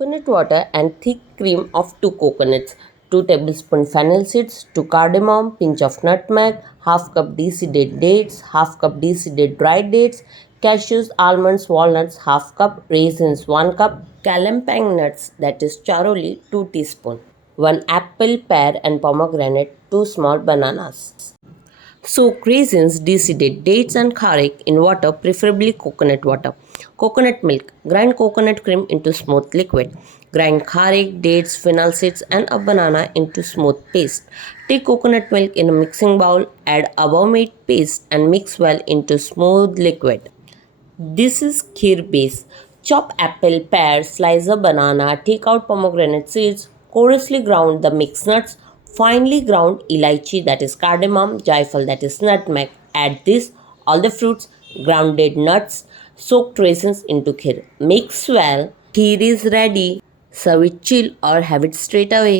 coconut water and thick cream of 2 coconuts, 2 tablespoons fennel seeds, 2 cardamom, pinch of nutmeg, half cup de-seeded dates, half cup de-seeded dried dates, cashews, almonds, walnuts, half cup, raisins 1 cup, calampang nuts, that is charoli 2 teaspoons, 1 apple, pear and pomegranate, 2 small bananas. Soak raisins, de-seeded dates and kheer in water, preferably coconut water. Coconut milk. Grind coconut cream into smooth liquid. Grind kheer, dates, fennel seeds and a banana into smooth paste. Take coconut milk in a mixing bowl, add above made paste and mix well into smooth liquid. This is kheer base. Chop apple, pear, slice a banana, take out pomegranate seeds, coarsely ground the mixed nuts, finely ground elaichi, that is cardamom, jaifal, that is nutmeg. Add this, all the fruits, grounded nuts, soaked raisins into kheer. Mix well. Kheer is ready. Serve it chill or have it straight away.